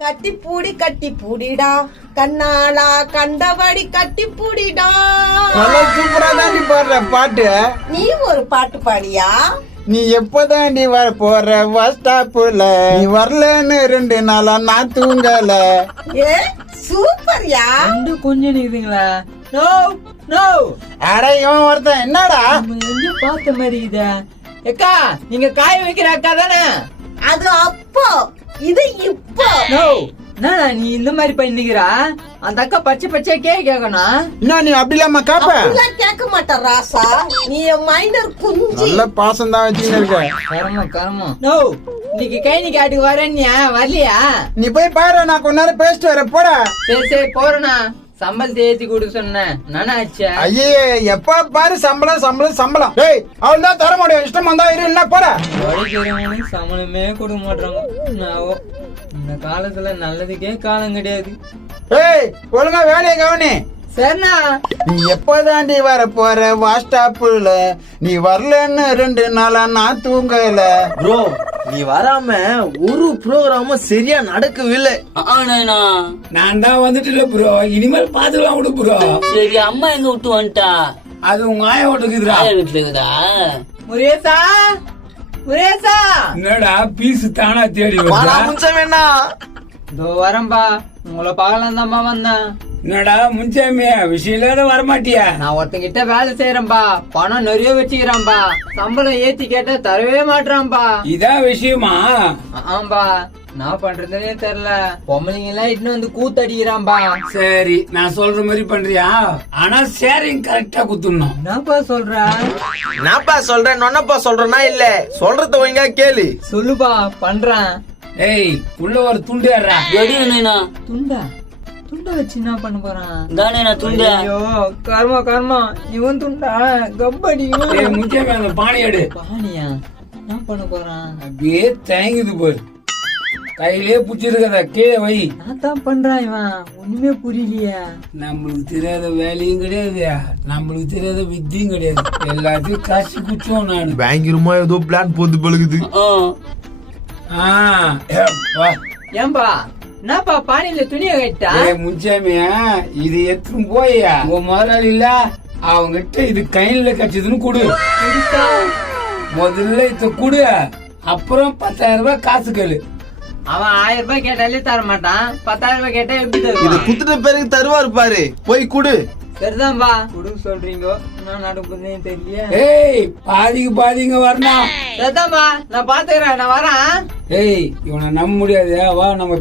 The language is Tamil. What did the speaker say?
கட்டி பூடிடா கண்ணாலா கண்டபடி கட்டி பூடிடா. சூப்பரா தான் நீ பாடுற பாட்டு. நீ ஒரு பாட்டு பாடியா? நீ எப்பதான் நீ வர போற பஸ் ஸ்டாப்ல? நீ வரலன்னு 2 நாளா நான் தூங்கல. ஏ சூப்பர்யா. கொஞ்சம் நிக்குதுங்களா? நோ நோ அட இவன் ஒருத்தன் என்னடா எங்க பார்த்த மாதிரி இதா? அக்கா நீங்க காய வைக்கிற அக்கா தானே? அது அப்போ இது இப்போ. நோ என்ன நீ இந்த மாதிரி பண்ணிக்கிறா? அந்த அக்கா பச்சை பச்சையா கேட்கணும். என்ன நீ அப்படி இல்லாம காப்ப கேட்க மாட்ட ராசா. நீ மைனர் குஞ்சு. நல்ல பாசம் தான் வச்சுன்னு இருக்க. கரமம் நோ இன்னைக்கு கைனி காட்டுக்கு வரேன்யா வரலையா? நீ போய் பாரு, நான் கொஞ்ச நேரம் பேசிட்டு வரேன். போடா. சரி போறேண்ணா. சம்பளத்தை ஏத்தி கொடு சொன்னேன் நானா ஆச்சா? ஐயே எப்ப பாரு சம்பளம். டேய் அவள்தான் தர முடியும். இஷ்டம் வந்தா இரு, என்ன போற. சம்பளமே கொடுக்க மாட்டாங்க. இந்த காலத்துல நல்லதுக்கே காலம் கிடையாது. ஏய் ஒழுங்கா வேலையை கவனி. சரிண்ணா. நீ எப்பதான் நீ வர போற வாஸ்டாப்புல? நீ வரலன்னு 2 நாளா நான் தூங்கல. ப்ரோ நீ வராம ஒரு ப்ரோகிராமும் சரியா நடக்கவில்லை. நான் தான் வந்துட்டு ப்ரோ. இனிமேல் பாத்துக்கலாம் விடு ப்ரோ. சரி அம்மா எங்க விட்டு வந்துட்டா? அது உங்க ஆயா வீட்டுக்குதுடா. வீட்டுல இருக்குதா? முரேசா என்னடா பீஸ் தானா தேடி வருதா? வேணா இதோ வரம்பா. உங்களை பார்க்கலாம் தான்ப்பா வந்தேன். என்னடா முன்சாமியா விஷயம் இல்லாத வரமாட்டியா? நான் ஒருத்தங்கிட்ட வேலை செய்யறேன்பா. பணம் நிறைய வச்சுக்கிறான்பா. சம்பளம் ஏத்தி கேட்டா தரவே மாட்டான்பா. இதான் விஷயமா? ஆம்பா நான் பண்றதுன்னே தெரியல. பொம்பளைங்க எல்லாம் இட்டு வந்து கூத்தடிக்கிறான்பா. சரி நான் சொல்ற மாதிரி பண்றியா? ஆனா ஷேரிங் கரெக்டா குத்துணும். என்னப்பா சொல்ற? நான்ப்பா சொல்றேன் நொன்னப்பா சொல்றேன்னா இல்ல சொல்றத ஒழுங்கா கேளு. சொல்லுப்பா பண்றேன். ஏய் உள்ள ஒரு துண்டு ஏறா. துண்டா வச்சு என்ன பண்ண போறான்? தானே துண்டு. ஐயோ கர்மா இவன் துண்டா கப்படி. ஏய் முன்சாமி அந்த பானை எடு. பானியா என்ன பண்ண போறான்? அப்படியே தயங்குது போய் கையிலே புடிச்சிருக்கத கீழே வை. நான் தான் பண்றான் இவன். ஒண்ணுமே புரியலையா? நம்மளுக்கு தெரியாத வேலையும் கிடையாது, நம்மளுக்கு தெரியாத வித்தியும் கிடையாது. எல்லாத்தையும் காசு குச்சோம் நானு. பயங்கரமா ஏதோ பிளான் போட்டு பழகுது. ஏன்பா என்னப்பா பானியில துணிய கட்டா? முன்சாமியா இது எத்துன்னு போயா உன் முதலாளி இல்ல அவங்கிட்ட இது கையில கட்சிதுன்னு கொடு. முதல்ல இத கொடு, அப்புறம் 10,000 ரூபாய் காசு கேளு. அவன் 1000 ரூபாய் கேட்டாலே தர மாட்டான். 10,000 ரூபாய் கேட்டா எப்படி இது தருவான்? குத்துட்ட பேருக்கு தருவாரு பாரு, போய் குடு. சரிதான்பா குடுக்க சொல்றீங்க. என்ன நடக்குதுன்னு தெரியல. ஏய் பாதிங்க வரணும். சரிதான்பா நான் பாத்துக்கிறேன். நான் வரேன். ஏய் இவனை நம்ப முடியாது. வா நம்ம